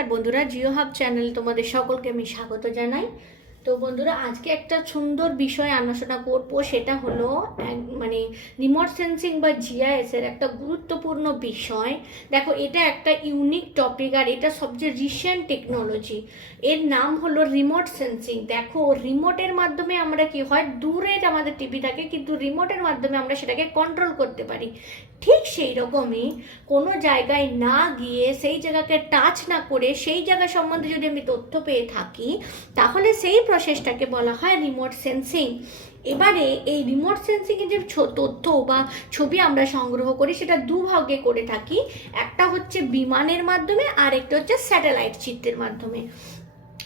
নমস্কার বন্ধুরা, Jio hub channel তোমাদের সকলকে আমি স্বাগত জানাই। তো বন্ধুরা, আজকে একটা সুন্দর বিষয় আলোচনা করবো, সেটা হলো রিমোট সেন্সিং বা জিআইএস এর একটা গুরুত্বপূর্ণ বিষয়। দেখো, এটা একটা ইউনিক টপিক আর এটা সবচেয়ে রিসেন্ট টেকনোলজি। এর নাম হলো রিমোট সেন্সিং। দেখো, রিমোটের মাধ্যমে আমরা কি হয়, দূরে আমাদের টিভি থাকে কিন্তু রিমোটের মাধ্যমে আমরা সেটাকে কন্ট্রোল করতে পারি। ঠিক সেই রকমই কোনো জায়গায় না গিয়ে, সেই জায়গাকে টাচ না করে, সেই জায়গা সম্বন্ধে যদি আমি তথ্য পেয়ে থাকি, তাহলে সেই প্রসেসটাকে বলা হয় রিমোট সেন্সিং। এবারে এই রিমোট সেন্সিংয়ে যে তথ্য বা ছবি আমরা সংগ্রহ করি, সেটা দুভাগে করে থাকি। একটা হচ্ছে বিমানের মাধ্যমে, আর একটা হচ্ছে স্যাটেলাইট চিত্রের মাধ্যমে।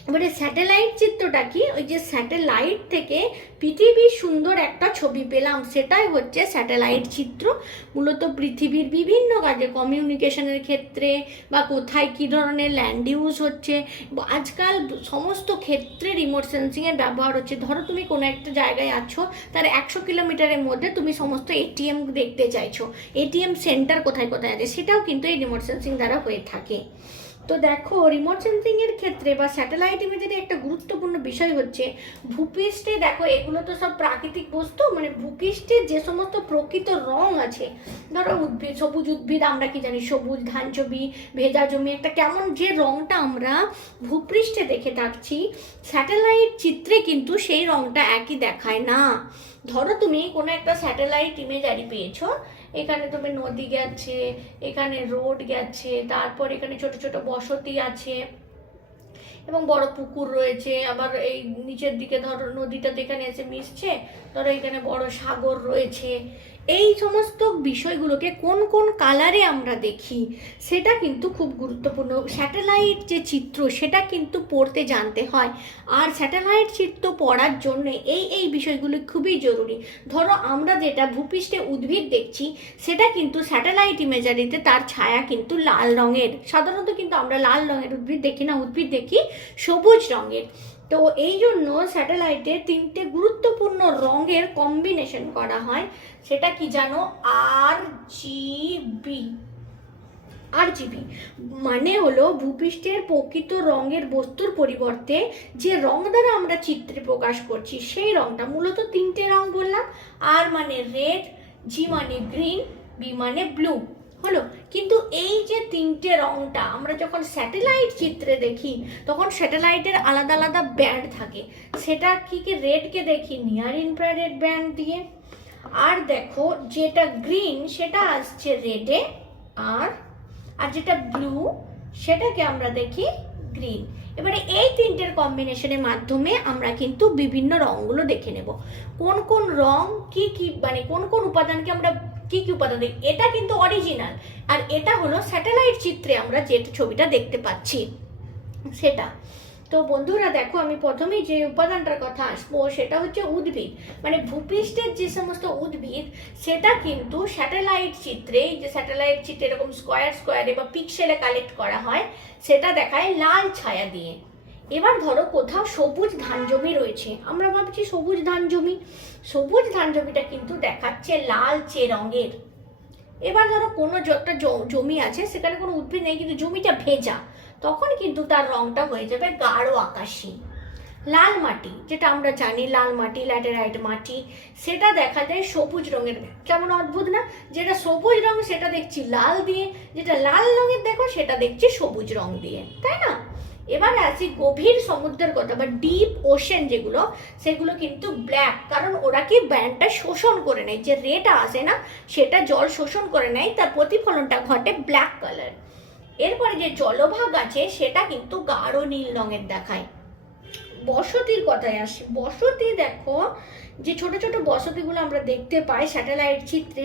এবারে স্যাটেলাইট চিত্রটা কি, ওই যে স্যাটেলাইট থেকে পৃথিবীর সুন্দর একটা ছবি পেলাম, সেটাই হচ্ছে স্যাটেলাইট চিত্র। মূলত পৃথিবীর বিভিন্ন কাজে, কমিউনিকেশনের ক্ষেত্রে বা কোথায় কী ধরনের ল্যান্ড ইউজ হচ্ছে, আজকাল সমস্ত ক্ষেত্রে রিমোট সেন্সিংয়ের ব্যবহার হচ্ছে। ধরো তুমি কোনো একটা জায়গায় আছো, তার 100 কিলোমিটারের মধ্যে তুমি সমস্ত এটিএম দেখতে চাইছো, এটিএম সেন্টার কোথায় কোথায় আছে, সেটাও কিন্তু এই রিমোট সেন্সিং দ্বারা হয়ে থাকে। তো দেখো, রিমোট সেন্সিংয়ের ক্ষেত্রে বা স্যাটেলাইট ইমেজের একটা গুরুত্বপূর্ণ বিষয় হচ্ছে ভূপৃষ্ঠে। দেখো, এগুলো তো সব প্রাকৃতিক বস্তু, মানে ভূপৃষ্ঠে যে সমস্ত প্রকৃত রং আছে, ধরো উদ্ভিদ, সবুজ উদ্ভিদ, আমরা কি জানি সবুজ ধান জমি, ভেজা জমি, একটা কেমন যে রংটা আমরা ভূপৃষ্ঠে দেখে থাকছি, স্যাটেলাইট চিত্রে কিন্তু সেই রংটা একই দেখায় না। ধরো তুমি কোনো একটা স্যাটেলাইট ইমেজারি পেয়েছো, এখানে তুমি নদী গেছে, এখানে রোড গেছে, তারপর এখানে ছোট ছোট বসতি আছে এবং বড় পুকুর রয়েছে, আবার এই নিচের দিকে ধরো নদীটা যেখানে এসে মিশছে, ধরো এখানে বড় সাগর রয়েছে। এই সমস্ত বিষয়গুলোকে কোন কোন কালারে আমরা দেখি, সেটা কিন্তু খুব গুরুত্বপূর্ণ। স্যাটেলাইট যে চিত্র, সেটা কিন্তু পড়তে জানতে হয়। আর স্যাটেলাইট চিত্র পড়ার জন্য এই বিষয়গুলো খুবই জরুরি। ধরো আমরা যেটা ভূপৃষ্ঠে উদ্ভিদ দেখছি, সেটা কিন্তু স্যাটেলাইট ইমেজারিতে তার ছায়া কিন্তু লাল রঙের। সাধারণত কিন্তু আমরা লাল রঙের উদ্ভিদ দেখি না, উদ্ভিদ দেখি সবুজ রঙের। তো এই জন্য স্যাটেলাইটে 3টে গুরুত্বপূর্ণ রঙের কম্বিনেশন করা হয়। সেটা কি জানো? আরজিবি মানে হলো ভূপৃষ্ঠের প্রকৃত রঙের বস্তুর পরিবর্তে যে রং দ্বারা আমরা চিত্রে প্রকাশ করছি, সেই রংটা মূলত 3টে রং বললাম। আর মানে রেড, জি মানে গ্রিন, বি মানে ব্লু হলো। কিন্তু এই যে 3টে রংটা আমরা যখন স্যাটেলাইট চিত্রে দেখি, তখন স্যাটেলাইটের আলাদা আলাদা ব্যান্ড থাকে। সেটা কি, রেডকে দেখি নিয়ার ইনফ্রারেড ব্যান্ড দিয়ে, আর দেখো যেটা গ্রিন সেটা আসছে রেডে, আর যেটা ব্লু সেটাকে আমরা দেখি গ্রিন। এবারে এই 3টের কম্বিনেশনের মাধ্যমে আমরা কিন্তু বিভিন্ন রঙগুলো দেখে নেব, কোন কোন রং কি কি, মানে কোন কোন উপাদানকে আমরা কি কি উপাদান দেখি। এটা কিন্তু অরিজিনাল, আর এটা হলো স্যাটেলাইট চিত্রে আমরা যে ছবিটা দেখতে পাচ্ছি সেটা। তো বন্ধুরা দেখো, আমি প্রথমেই যে উপাদানটার কথা আসবো, সেটা হচ্ছে উদ্ভিদ। মানে ভূপৃষ্ঠের যে সমস্ত উদ্ভিদ, সেটা কিন্তু স্যাটেলাইট চিত্রে, যে স্যাটেলাইট চিত্রে এরকম স্কোয়ারে বা পিক্সেলে কালেক্ট করা হয়, সেটা দেখায় লাল ছায়া দিয়ে। এবার ধরো কোথাও সবুজ ধান জমি রয়েছে, আমরা ভাবছি সবুজ ধান জমি, সবুজ ধান জমিটা কিন্তু দেখাচ্ছে লালচে রঙের। এবার ধরো কোনো একটা জমি আছে, সেখানে কোনো উদ্ভিদ নেই কিন্তু জমিটা ভেজা, তখন কিন্তু তার রংটা হয়ে যাবে গাঢ় আকাশি। লাল মাটি, যেটা আমরা জানি লাল মাটি, ল্যাটেরাইট মাটি, সেটা দেখা যায় সবুজ রঙের। কেমন অদ্ভুত না, যেটা সবুজ রঙ সেটা দেখছি লাল দিয়ে, যেটা লাল রঙের দেখো সেটা দেখছি সবুজ রং দিয়ে, তাই না? এবার আসি গভীর সমুদ্রের কথা বা ডিপ ওশেন যেগুলো, সেগুলো কিন্তু ব্ল্যাক, কারণ ওরা কি ব্যান্ডটা শোষণ করে নেয়, যে রেটা আসে না সেটা জল শোষণ করে নেয়, তার প্রতিফলনটা ঘটে ব্ল্যাক কালার। এরপরে যে জলভাগ আছে, সেটা কিন্তু গাঢ় নীল রঙের দেখায়। বসতির কথায় আসি, বসতি দেখো, যে ছোট ছোট বসতিগুলো আমরা দেখতে পাই স্যাটেলাইট চিত্রে,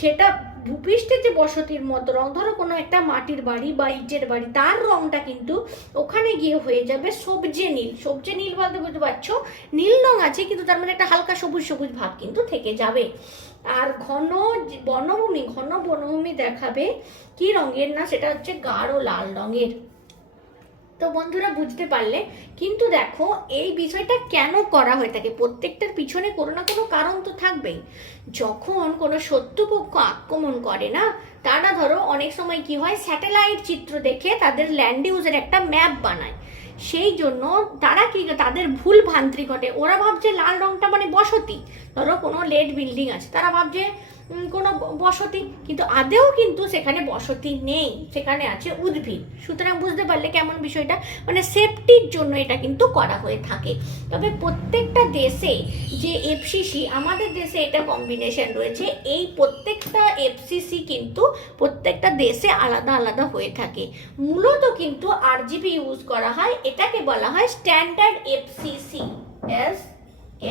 সেটা ভূপৃষ্ঠের যে বসতির মতো রং। ধরো কোনো একটা মাটির বাড়ি বা ইটের বাড়ি, তার রংটা কিন্তু ওখানে গিয়ে হয়ে যাবে সবজে নীল। সবজে নীল বলতে বুঝতে পারছো, নীল রং আছে কিন্তু তার মধ্যে একটা হালকা সবুজ সবুজ ভাব কিন্তু থেকে যাবে। আর ঘন বনভূমি দেখাবে কি রঙের না, সেটা হচ্ছে গাঢ় লাল রঙের। তো বন্ধুরা বুঝতে পারলে, কিন্তু দেখো এই বিষয়টা কেন করা হয়ে থাকে, প্রত্যেকটার পিছনে কোনো না কোনো কারণ তো থাকবেই। যখন কোনো শত্রুপক্ষ আক্রমণ করে না, তারা ধরো অনেক সময় কি হয়, স্যাটেলাইট চিত্র দেখে তাদের ল্যান্ড ইউজের একটা ম্যাপ বানায়। সেই জন্য তারা কি, তাদের ভুল ভ্রান্তি ঘটে। ওরা ভাবছে লাল রংটা মানে বসতি, ধরো কোনো লেড বিল্ডিং আছে, তারা ভাবছে কোনো বসতি, কিন্তু আদেও কিন্তু সেখানে বসতি নেই, সেখানে আছে উদ্ভিদ। সুতরাং বুঝতে পারলে কেমন বিষয়টা, মানে সেফটির জন্য এটা কিন্তু করা হয়ে থাকে। তবে প্রত্যেকটা দেশে যে এফসিসি, আমাদের দেশে এটা কম্বিনেশন রয়েছে, এই প্রত্যেকটা এফসিসি কিন্তু প্রত্যেকটা দেশে আলাদা আলাদা হয়ে থাকে। মূলত কিন্তু আরজিবি ইউজ করা হয়, এটাকে বলা হয় standard FCC,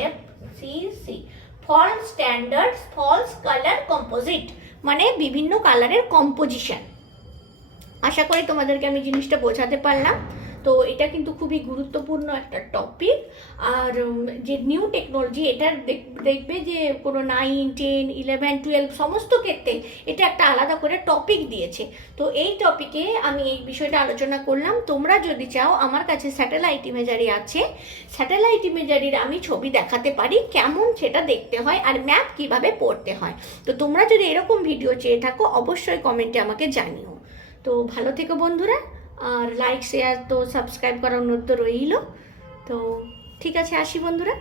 FCC, false standard false colour composite, মানে বিভিন্ন কালারের কম্পোজিশন। আশা করি তোমাদেরকে আমি জিনিসটা বোঝাতে পারলাম। তো এটা কিন্তু খুবই গুরুত্বপূর্ণ একটা টপিক। আর যে নিউ টেকনোলজি, এটার দেখবে যে কোনো 9, 10, 11, 12 সমস্ত ক্ষেত্রে এটা একটা আলাদা করে টপিক দিয়েছে। তো এই টপিকে আমি এই বিষয়টা আলোচনা করলাম। তোমরা যদি চাও, আমার কাছে স্যাটেলাইট ইমেজারি আছে, স্যাটেলাইট ইমেজারির আমি ছবি দেখাতে পারি কেমন সেটা দেখতে হয় আর ম্যাপ কিভাবে পড়তে হয়। তো তোমরা যদি এরকম ভিডিও চেয়ে থাকো, অবশ্যই কমেন্টে আমাকে জানিও। তো ভালো থেকো বন্ধুরা, আর লাইক শেয়ার তো সাবস্ক্রাইব করার অনুরোধ তো রইল। তো ঠিক আছে, আসি বন্ধুরা।